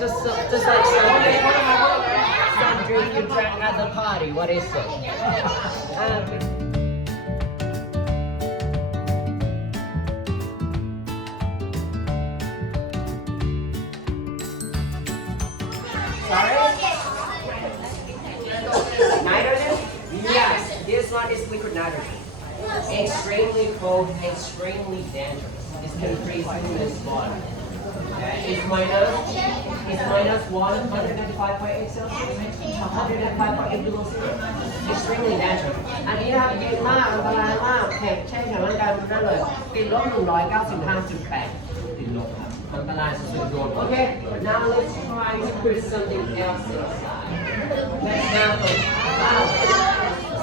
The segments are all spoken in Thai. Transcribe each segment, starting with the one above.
just just like some some drink you drank at the party. What is it? Um? Nitrogen? Yes, this one is liquid nitrogen. Extremely cold, extremely dangerous. This can freeze human body. Uh, it's minus, it's minus 105.8 Celsius, 105.8 below zero. Extremely dangerous. อันนี้นะครับเย็นมากอันตรายมากแข็งแช่แข็งร่างกายมันได้เลย ติดลบ195.8ติดลบครับอันตรายสุดๆโดน Okay now let's try to put something else inside let's now put flour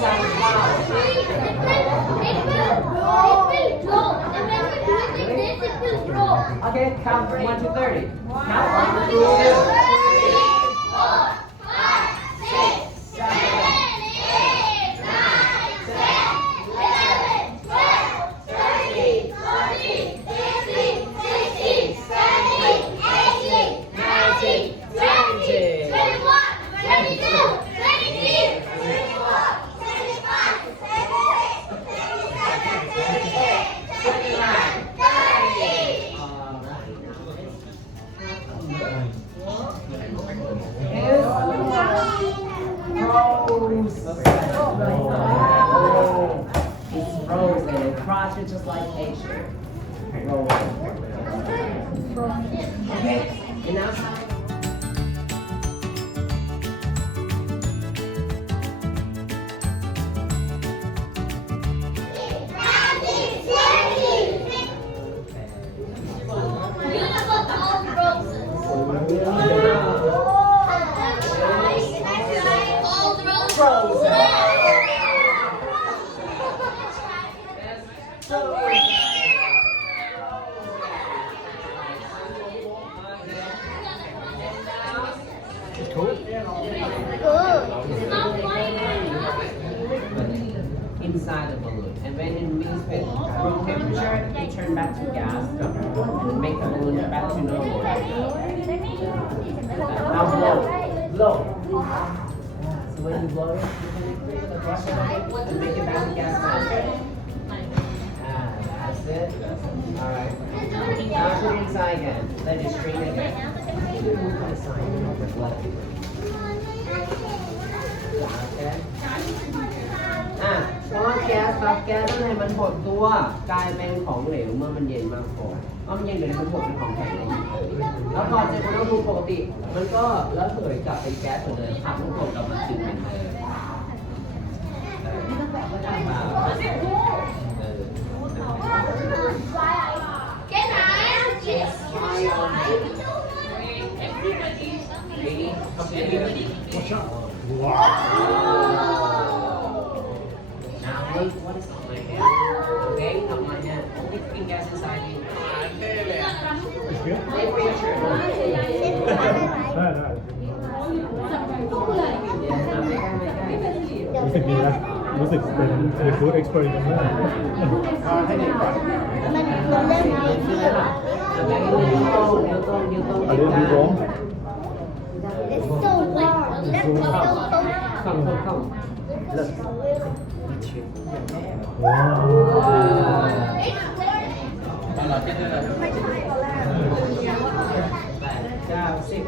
some flour Okay, count one to thirty. Count one, two, three, four. Now blow, blow. So when you blow it, you can increase the pressure and make it back to gas faster. Ah, that's it. All right. Now put it inside again. Let it strain again. Okay. อ่ะ เพราะว่าแก๊สครับแก๊สข้างในมันหดตัวกลายเป็นของเหลวเมื่อมันเย็นมากพอเมื่อมันเย็นเดี๋ยวมันหดเป็นของแข็งเลยแล้วพอเจออุณหภูมิปกติ มันก็ระเหยกลับเป็นแก๊สเหมือนเดิมครับทุกคนกลับมาถึงเหมือนเดิม สึกเป็นซีฟู้ดเอ็กซ์เพรสเมนต์ให้เด็กก่อน Okay, นิ้วโป้งนิ้วโป้งนิ้วโป้งอันนี้ดีร้อง Come, come, come. Look. ว้าวแปดเก้าสิบ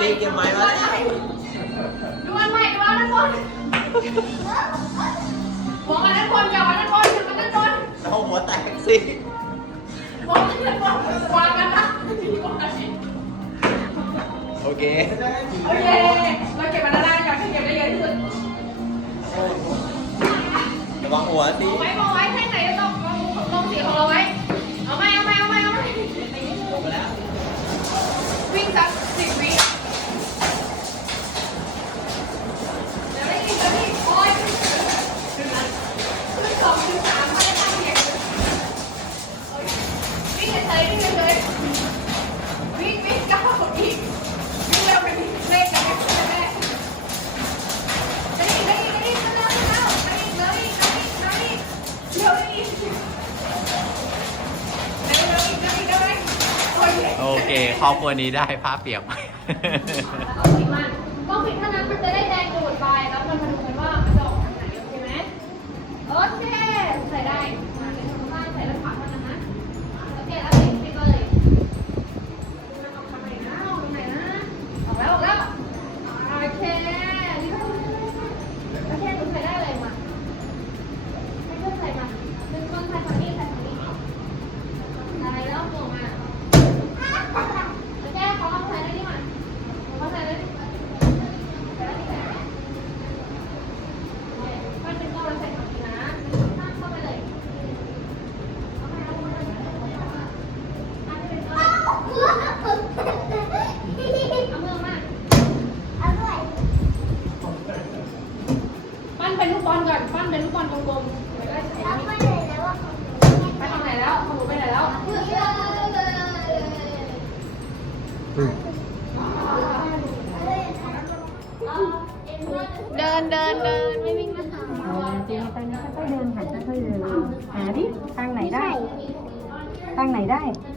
ใหม่เก็บไม้มาดูอันใหม่ดูอันนั้นบนมองอันนั้นบนอย่าอันนั้นบนอย่าอันนั้นบนเอาหัวแตกสิมองอันนั้นบนวางกันนะโอเค โอเค เราเก็บอันนั้นได้ก่อนที่เก็บได้เยอะที่สุดระวังหัวสิเอาไว้มองไว้แท่งไหนจะตกลงลงสีของเราไว้ เอาไหมเอาไหมเอาไหมเอาไหมวิ่งสักสิบวิ ครอบครัวนี้ได้ผ้าเปียกต้องปิดมันต้องปิดเท่านั้นมันจะได้แดงดูดไปแล้วมันมาดูกันว่ามันจะออกทางไหนโอเคไหมโอเคใส่ได้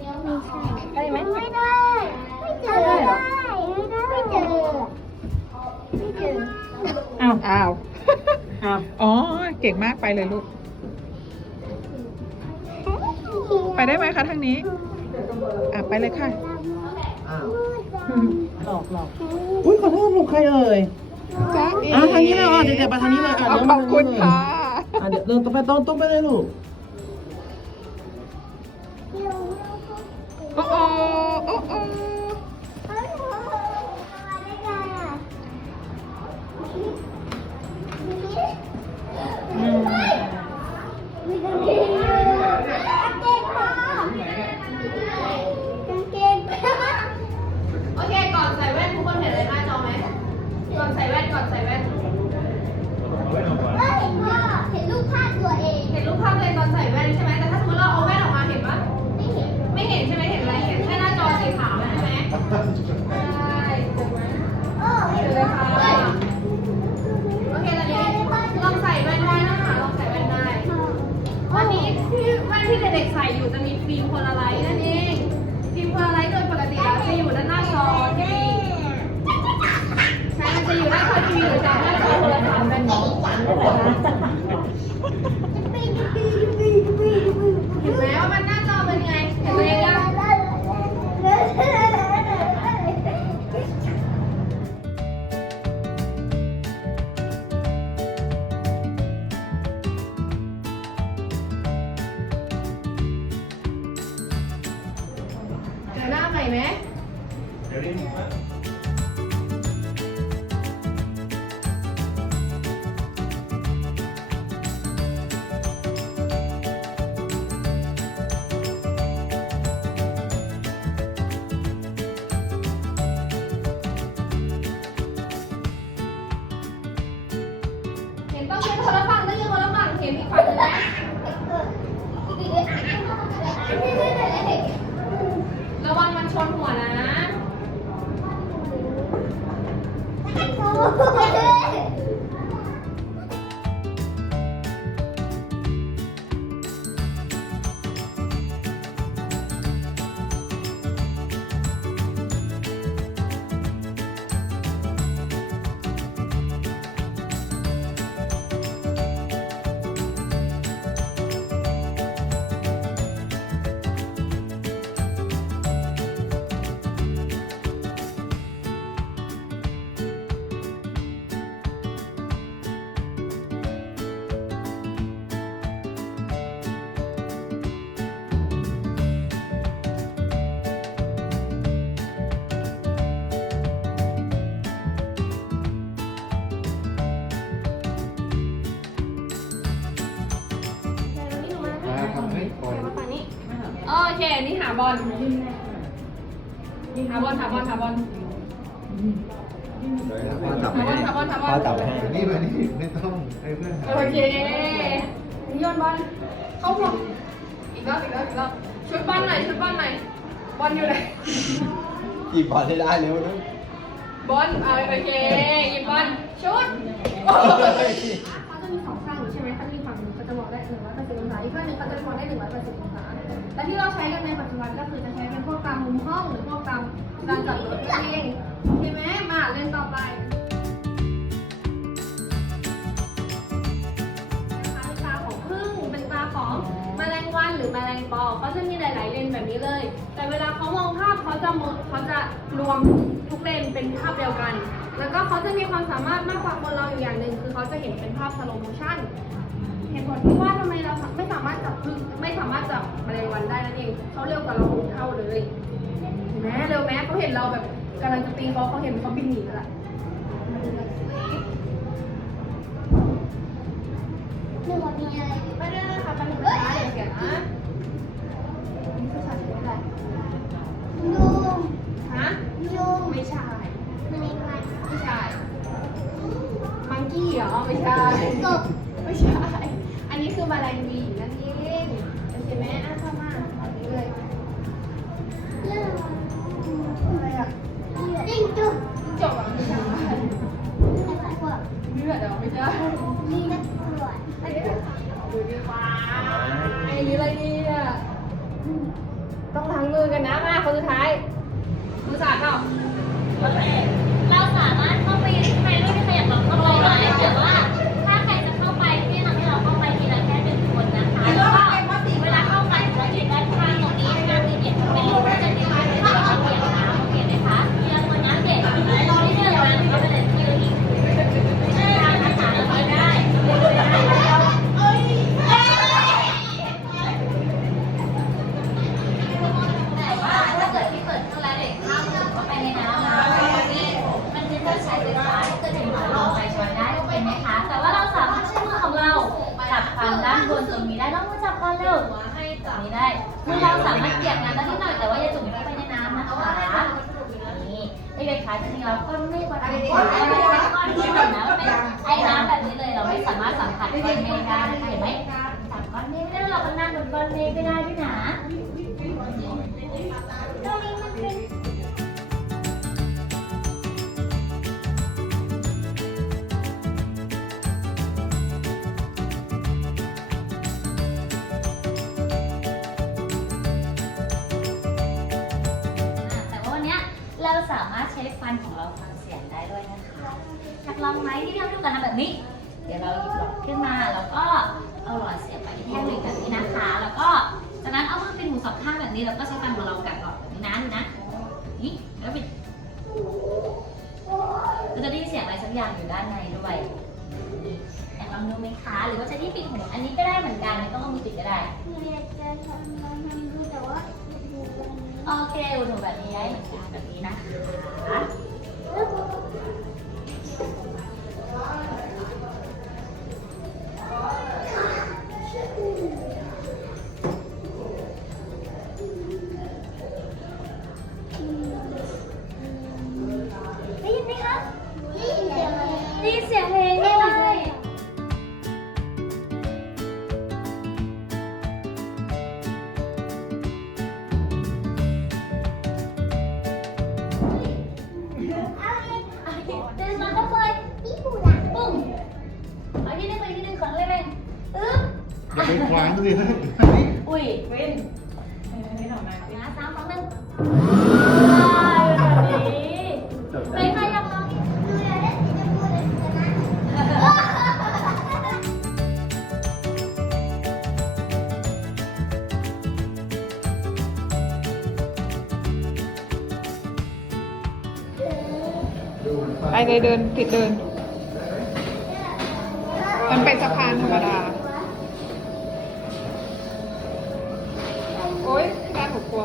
ได้ได้ไหมไม่ได้ ไม่เจอไม่ได้ไม่เจอไม่เจออ้าวอ้าวอ้าวอ๋อ เก่งมากไปเลยลูก ไปได้ไหมคะทางนี้ อะไปเลยค่ะ หลอกหลอกอุ้ยขอโทษลูกใครเอ่ยจ้าเอ๋อะทางนี้เลยอะเดี๋ยวๆไปทางนี้เลยอะเอาเดี๋ยวขมาอบคุณค่ะอะเดี๋ยวเดินตรงไปตรงตรงไปเลยลูก Uh-oh. Uh-oh. จะอยู่หน้าจอทีวีหรือจะหน้าจอโทรศัพท์กันนเห็ 听不。 อันนี้หาบอลหาบอลหาบอลหาบอลพ่อจับหาบอลหาบอลหาบอลพ่อจับให้นี่มานี่ไม่ต้องให้เพื่อนหาโอเคโยนบอลเข้าพวกอีกรอบอีกรอบอีกรอบชุดบอลหน่อยชุดบอลหน่อยบอลอยู่ไหนหยิบบอลให้ได้เร็วนะบอลเอาโอเคหยิบบอลชุดเขาจะมีสองข้างอยู่ใช่ไหมถ้ามีฝั่งหนึ่งเขาจะมองได้หนึ่งร้อยแปดสิบองศาอีกข้างหนึ่งเขาจะมองได้หนึ่งร้อยแปดสิบองศา แต่ที่เราใช้กันในปัจจุบันก็คือจะใช้เป็นพวกตามมุมห้องหรือพวกตามการจัดรถนั่นเองโอเคไหมมาเล่นต่อไปเป็นตาของพึ่งเป็นตาของแมลงวันหรือแมลงปอเขาจะมีหลาย ๆ เลนแบบนี้เลย แต่เวลาเขามองภาพเขาจะมองเขาจะรวมทุกเลนเป็นภาพเดียวกัน แล้วก็เขาจะมีความสามารถมากกว่าคนเราอยู่อย่างหนึ่งคือเขาจะเห็นเป็นภาพสโลโมชั่นเหตุผลที่ว่าทำไมเราไม่ สามารถจับแมลงวันได้นั่นเองเขาเร็วกว่าเราหกเท่าเลยเห็นไหมเร็วไหมเขาเห็นเราแบบกำลังจะตีเขาเขาเห็นเขาบินหนีแล้วล่ะหนูมีอะไรอยู่ไม่ได้นะคะเป็นภาษาเสียงนะนี่คือภาษาอะไรลุงฮะลุงไม่ใช่มันเล็กไหมไม่ใช่มังกี้เหรอไม่ใช่กบไม่ใช่ อันนี้คือแมลงวีนั่นเองโอเค ไหมอะเข้ามาเอานี้เลย อยากลองไหมที่เราดูกันนะแบบนี้ เดี๋ยวเราหยิบหลอดขึ้นมาแล้วก็เอาหลอดเสียบไปที่แท่งเหล็กแบบนี้นะคะ แล้วก็จากนั้นเอามือเป็นหูสองข้างแบบนี้แล้วก็ใช้ฟันของเรากัดหลอดแบบนี้นะดูนะนี่แล้วปิดเราจะได้ยินเสียงอะไรสักอย่างอยู่ด้านในด้วยนี่อยากลองดูไหมคะ หรือว่าจะที่ปิดหูอันนี้ก็ได้เหมือนกันไม่ต้องเอามือปิดก็ได้หนูอยากจะทำมันมันดูแต่ว่าดูมันโอเคอุณหแบบนี้ได้เหมือนกันแบบนี้นะคะ เดินมาก็เคยพี่ปูล่ะปุ้งเอาที่หนึ่งไปที่หนึ่งของเลยเป็นอึ๊บอย่าไปขวางสิอุ้ยเว้นไม่ทำนะสามสองหนึ่งแบบนี้ เลยเดินติดเดิน มันเป็นสะพานธรรมดา โอ๊ยแม่หนูกลัว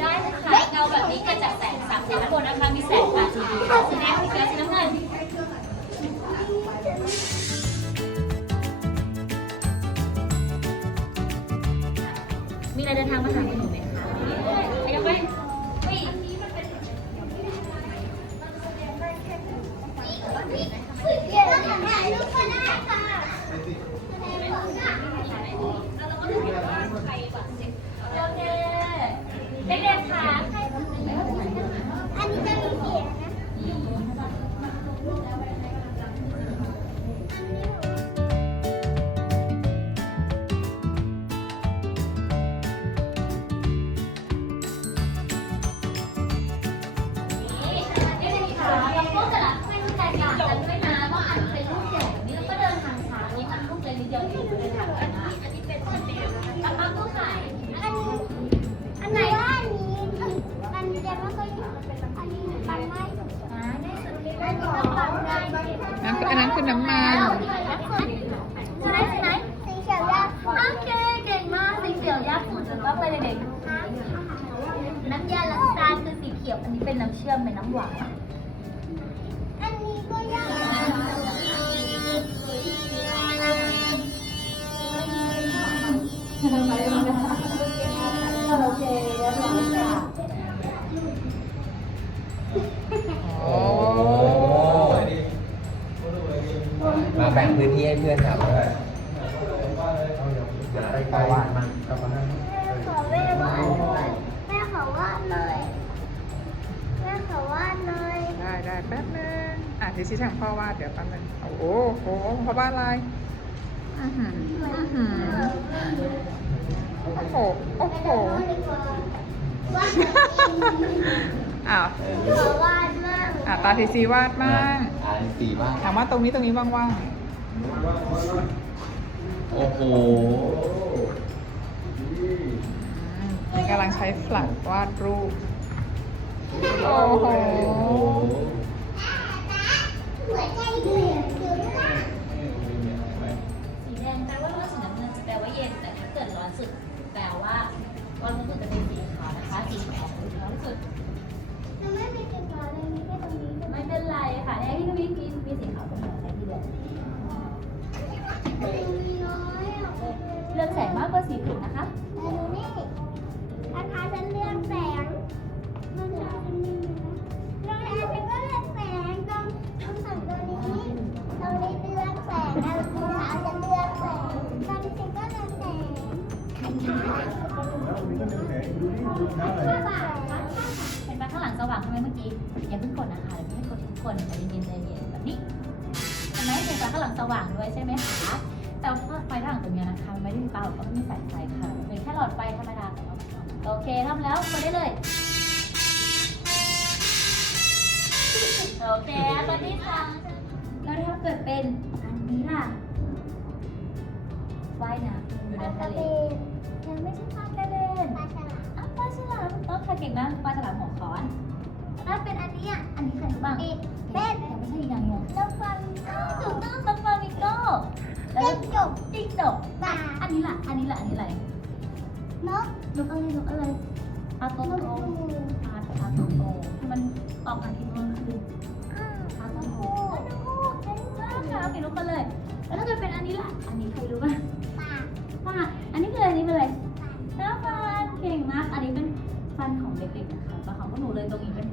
ได้นะคะเงาแบบนี้เกิดจากแสงสามสีข้างบนนะคะ มีแสง RGB น้ำยาล้างจานคือสีเขียว อันนี้เป็นน้ำเชื่อมเป็นน้ำหวาน อันนี้ก็ยากโอเคเรียบร้อยค่ะโอ้มาแบ่งพื้นที่ให้เพื่อนครับด้วยอย่าไปไกล งอะทีชี้ทางพ่อวาดเดี๋ยวแป๊บนึงโอ้โหโอ้โหพ่อวาดอะไรอือหืออื้อหือโอ้โหโอ้โหวาดอ้าวขอวาดมากอะตาทีซีวาดมั่งอ่านสีมากถามว่าตรงนี้ตรงนี้ว่างโอ้โหๆอืมนี่กำลังใช้แฟลชวาดรูป โอ้โห หัวใจเดือดเดือดมากสีแดงแปลว่าร้อนสีน้ำเงินจะแปลว่าเย็น แต่ถ้าเกิดร้อนสุดแปลว่าร้อนสุดจะเป็นสีขาวนะคะ สีขาวคือร้อนสุด มันไม่มีสีขาวเลยมีแค่ตรงนี้ไม่เป็นไรค่ะในที่ก็มีมีมีสีขาวตรงหัวใช้ที่เดียวน้อยอะเลือกแสงมากกว่าสีผิวนะคะ คะไม่ได้มีเตาก็ไม่มีสายไฟค่ะเป็นแค่หลอดไฟธรรมดาของเราโอเคทำแล้วกดได้เลย โอเคตอนที่สามแล้วถ้าเกิดเป็นอันนี้ล่ะว่ายน้ำอยู่ในปลาทะเลยังไม่ใช่ปลากระเบนปลาฉลามอะปลาฉลามต้องค่ะเก่งมากปลาฉลามหัวค้อนถ้าเป็นอันนี้อะอันนี้ใครรู้บ้างเป็ดเป็ดแต่ไม่ใช่อย่างนึงแล้วฟันถูกต้องต้องฟามิโก้ จิ้งจกจิ้งจกปลาอันนี้ล่ะ อันนี้ล่ะ อันนี้อะไรนกนกอะไรนกอะไรปลาตัวโตปลาปลาตัวโตที่มันออกมากินกลางคือปลาโตโตเก่งมากค่ะเปลี่ยงลงมาเลย แล้วถ้าเกิดเป็นอันนี้ล่ะ อันนี้ใครรู้บ้างปลาปลาอันนี้คืออันนี้มาเลยน้ำฟันเก่งมาก อันนี้เป็นฟันของเด็กๆนะคะฟันของพวกหนูเลยตรงนี้เป็น